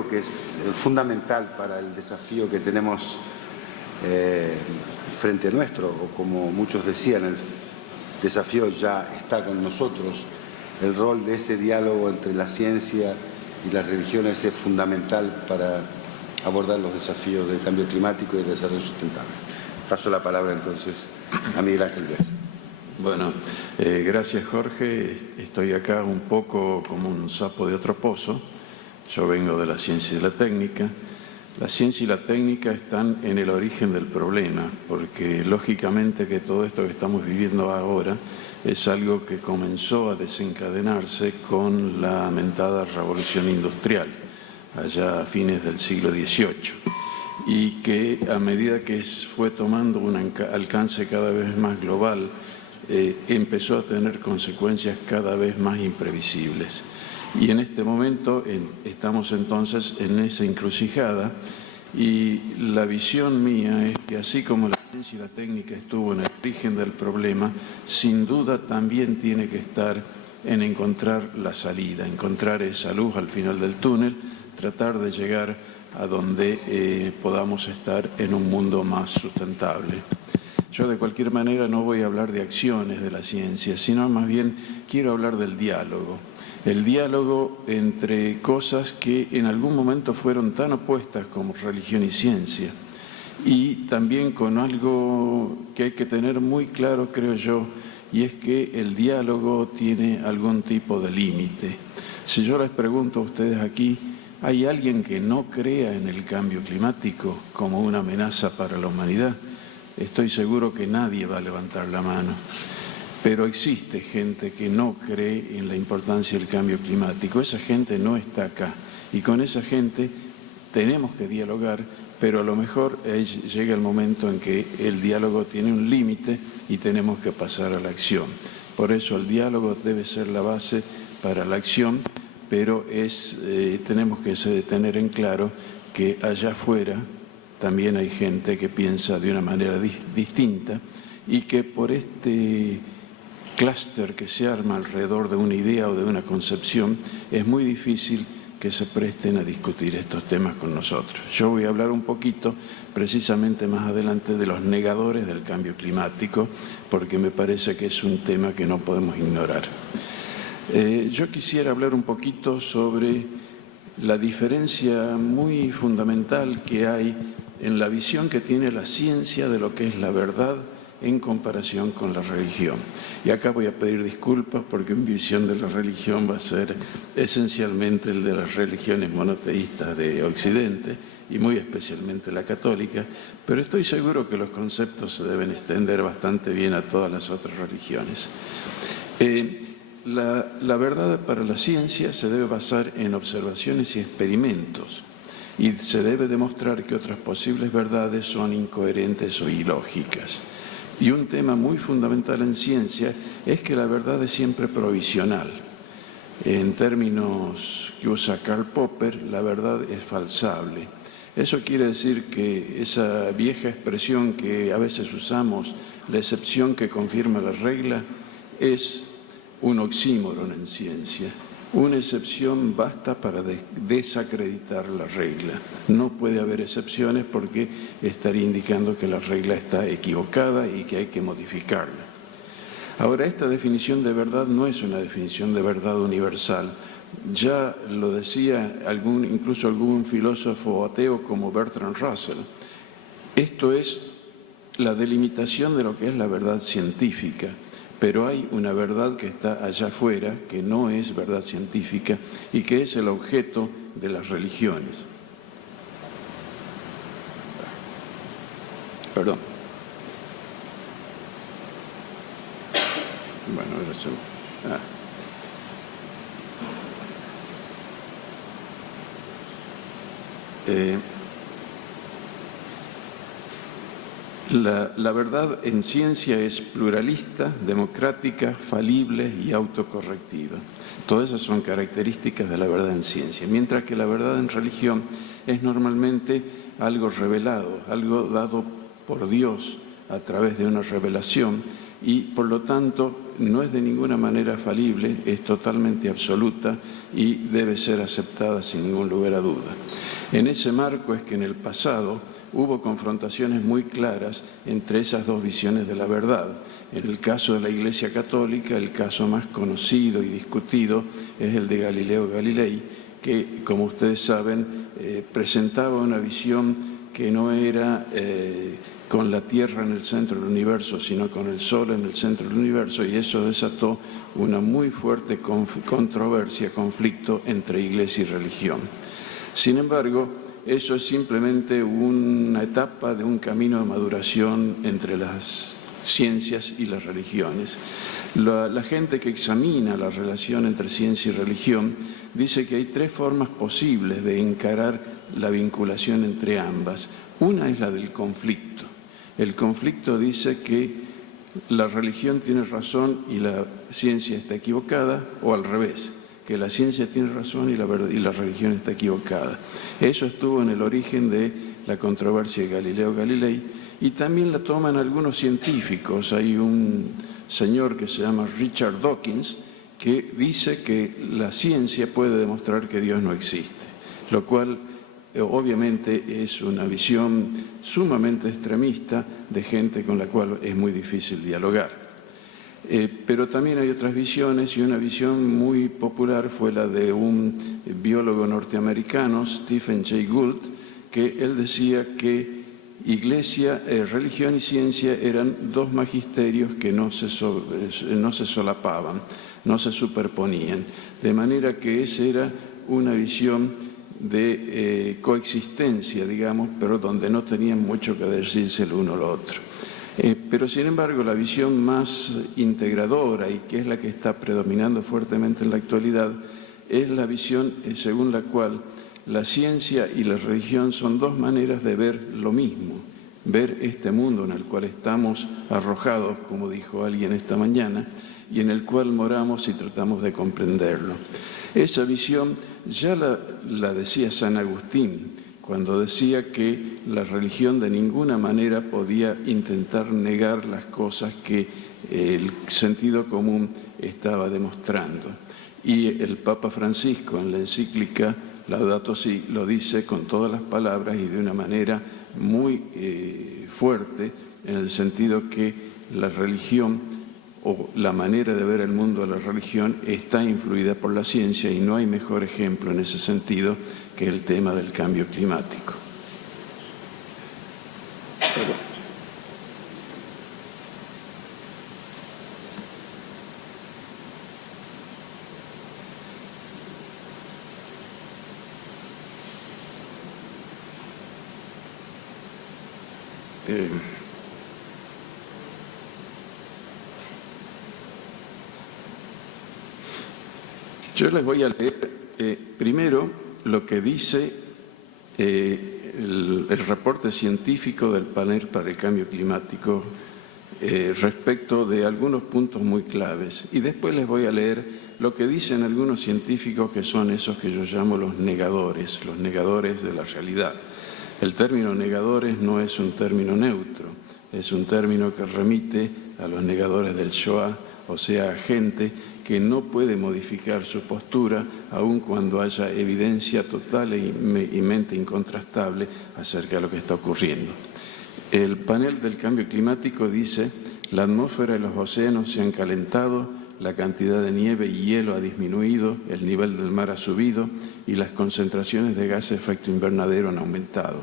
que es fundamental para el desafío que tenemos frente nuestro, o como muchos decían, el desafío ya está con nosotros. El rol de ese diálogo entre la ciencia y las religiones es fundamental para abordar los desafíos del cambio climático y del desarrollo sustentable. Paso la palabra entonces a Miguel Ángel Blesa. Bueno, gracias Jorge. Estoy acá un poco como un sapo de otro pozo. Yo vengo de la ciencia y de la técnica. La ciencia y la técnica están en el origen del problema, porque lógicamente que todo esto que estamos viviendo ahora es algo que comenzó a desencadenarse con la mentada revolución industrial, allá a fines del siglo XVIII, y que a medida que fue tomando un alcance cada vez más global, empezó a tener consecuencias cada vez más imprevisibles. Y en este momento estamos entonces en esa encrucijada, y la visión mía es que así como la ciencia y la técnica estuvo en el origen del problema, sin duda también tiene que estar en encontrar la salida, encontrar esa luz al final del túnel, tratar de llegar a donde podamos estar en un mundo más sustentable. Yo de cualquier manera no voy a hablar de acciones de la ciencia, sino más bien quiero hablar del diálogo. El diálogo entre cosas que en algún momento fueron tan opuestas como religión y ciencia, y también con algo que hay que tener muy claro, creo yo, y es que el diálogo tiene algún tipo de límite. Si yo les pregunto a ustedes aquí, ¿hay alguien que no crea en el cambio climático como una amenaza para la humanidad? Estoy seguro que nadie va a levantar la mano. Pero existe gente que no cree en la importancia del cambio climático. Esa gente no está acá. Y con esa gente tenemos que dialogar, pero a lo mejor llega el momento en que el diálogo tiene un límite y tenemos que pasar a la acción. Por eso el diálogo debe ser la base para la acción, pero tenemos que tener en claro que allá afuera también hay gente que piensa de una manera distinta, y que por este clúster que se arma alrededor de una idea o de una concepción, es muy difícil que se presten a discutir estos temas con nosotros. Yo voy a hablar un poquito, precisamente más adelante, de los negadores del cambio climático, porque me parece que es un tema que no podemos ignorar. Yo quisiera hablar un poquito sobre la diferencia muy fundamental que hay en la visión que tiene la ciencia de lo que es la verdad en comparación con la religión. Y acá voy a pedir disculpas porque mi visión de la religión va a ser esencialmente el de las religiones monoteístas de Occidente, y muy especialmente la católica, pero estoy seguro que los conceptos se deben extender bastante bien a todas las otras religiones. La verdad para la ciencia se debe basar en observaciones y experimentos, y se debe demostrar que otras posibles verdades son incoherentes o ilógicas. Y un tema muy fundamental en ciencia es que la verdad es siempre provisional. En términos que usa Karl Popper, la verdad es falsable. Eso quiere decir que esa vieja expresión que a veces usamos, la excepción que confirma la regla, es un oxímoron en ciencia. Una excepción basta para desacreditar la regla. No puede haber excepciones porque estaría indicando que la regla está equivocada y que hay que modificarla. Ahora, esta definición de verdad no es una definición de verdad universal. Ya lo decía incluso algún filósofo ateo como Bertrand Russell. Esto es la delimitación de lo que es la verdad científica. Pero hay una verdad que está allá afuera, que no es verdad científica y que es el objeto de las religiones. Perdón. Bueno, ahora sí. La verdad en ciencia es pluralista, democrática, falible y autocorrectiva. Todas esas son características de la verdad en ciencia, mientras que la verdad en religión es normalmente algo revelado, algo dado por Dios a través de una revelación, y por lo tanto no es de ninguna manera falible, es totalmente absoluta y debe ser aceptada sin ningún lugar a duda. En ese marco es que en el pasado hubo confrontaciones muy claras entre esas dos visiones de la verdad. En el caso de la Iglesia Católica, el caso más conocido y discutido es el de Galileo Galilei, que, como ustedes saben, presentaba una visión que no era con la Tierra en el centro del universo, sino con el Sol en el centro del universo, y eso desató una muy fuerte controversia, conflicto entre Iglesia y religión. Sin embargo, eso es simplemente una etapa de un camino de maduración entre las ciencias y las religiones. La gente que examina la relación entre ciencia y religión dice que hay tres formas posibles de encarar la vinculación entre ambas. Una es la del conflicto. El conflicto dice que la religión tiene razón y la ciencia está equivocada, o al revés, que la ciencia tiene razón y la religión está equivocada. Eso estuvo en el origen de la controversia de Galileo Galilei y también la toman algunos científicos. Hay un señor que se llama Richard Dawkins que dice que la ciencia puede demostrar que Dios no existe, lo cual obviamente es una visión sumamente extremista de gente con la cual es muy difícil dialogar. Pero también hay otras visiones, y una visión muy popular fue la de un biólogo norteamericano, Stephen Jay Gould, que él decía que Iglesia, religión y ciencia eran dos magisterios que no se solapaban, no se superponían, de manera que esa era una visión de coexistencia, digamos, pero donde no tenían mucho que decirse el uno al otro. Pero sin embargo, la visión más integradora y que es la que está predominando fuertemente en la actualidad es la visión según la cual la ciencia y la religión son dos maneras de ver lo mismo, ver este mundo en el cual estamos arrojados, como dijo alguien esta mañana, y en el cual moramos y tratamos de comprenderlo. Esa visión ya la decía San Agustín, cuando decía que la religión de ninguna manera podía intentar negar las cosas que el sentido común estaba demostrando. Y el Papa Francisco, en la encíclica Laudato Si, lo dice con todas las palabras y de una manera muy fuerte, en el sentido que la religión o la manera de ver el mundo de la religión está influida por la ciencia, y no hay mejor ejemplo en ese sentido que el tema del cambio climático. Yo les voy a leer primero lo que dice el reporte científico del panel para el cambio climático respecto de algunos puntos muy claves, y después les voy a leer lo que dicen algunos científicos que son esos que yo llamo los negadores de la realidad. El término negadores no es un término neutro, es un término que remite a los negadores del Shoah, o sea, a gente que no puede modificar su postura aun cuando haya evidencia total y mente incontrastable acerca de lo que está ocurriendo. El panel del cambio climático dice: la atmósfera y los océanos se han calentado, la cantidad de nieve y hielo ha disminuido, el nivel del mar ha subido y las concentraciones de gases de efecto invernadero han aumentado.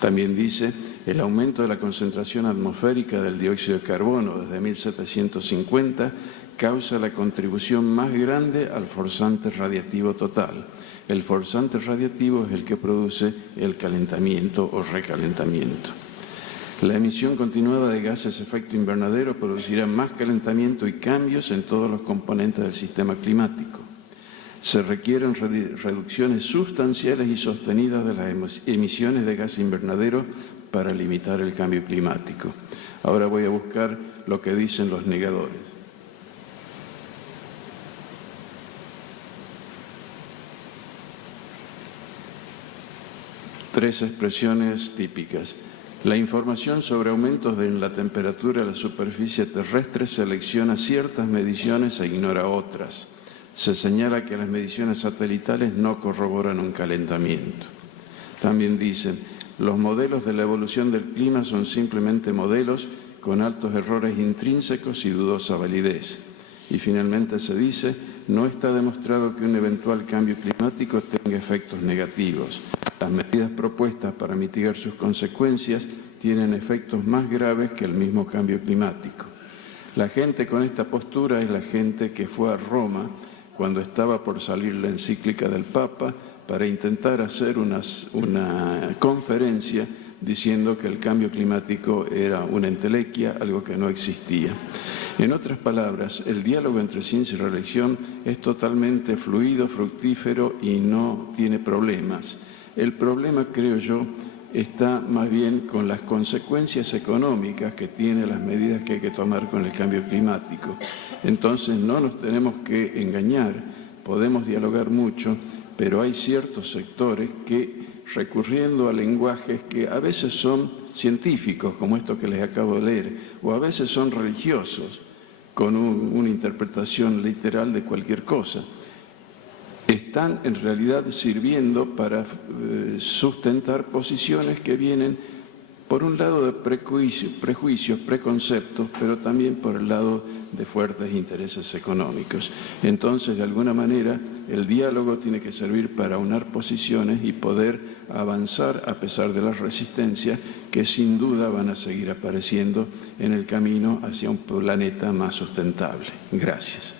También dice: el aumento de la concentración atmosférica del dióxido de carbono desde 1750 causa la contribución más grande al forzante radiativo total. El forzante radiativo es el que produce el calentamiento o recalentamiento. La emisión continuada de gases de efecto invernadero producirá más calentamiento y cambios en todos los componentes del sistema climático. Se requieren reducciones sustanciales y sostenidas de las emisiones de gas invernadero para limitar el cambio climático. Ahora voy a buscar lo que dicen los negadores. Tres expresiones típicas: La información sobre aumentos en la temperatura de la superficie terrestre selecciona ciertas mediciones e ignora otras. Se señala que las mediciones satelitales no corroboran un calentamiento. También dicen, los modelos de la evolución del clima son simplemente modelos con altos errores intrínsecos y dudosa validez. Y finalmente se dice, no está demostrado que un eventual cambio climático tenga efectos negativos. Las medidas propuestas para mitigar sus consecuencias tienen efectos más graves que el mismo cambio climático. La gente con esta postura es la gente que fue a Roma cuando estaba por salir la encíclica del Papa para intentar hacer una conferencia diciendo que el cambio climático era una entelequia, algo que no existía. En otras palabras, el diálogo entre ciencia y religión es totalmente fluido, fructífero y no tiene problemas. El problema, creo yo, está más bien con las consecuencias económicas que tienen las medidas que hay que tomar con el cambio climático. Entonces, no nos tenemos que engañar, podemos dialogar mucho, pero hay ciertos sectores que, recurriendo a lenguajes que a veces son científicos, como esto que les acabo de leer, o a veces son religiosos, con una interpretación literal de cualquier cosa, están en realidad sirviendo para sustentar posiciones que vienen por un lado de prejuicios, preconceptos, pero también por el lado de fuertes intereses económicos. Entonces, de alguna manera, el diálogo tiene que servir para unar posiciones y poder avanzar a pesar de las resistencias que sin duda van a seguir apareciendo en el camino hacia un planeta más sustentable. Gracias.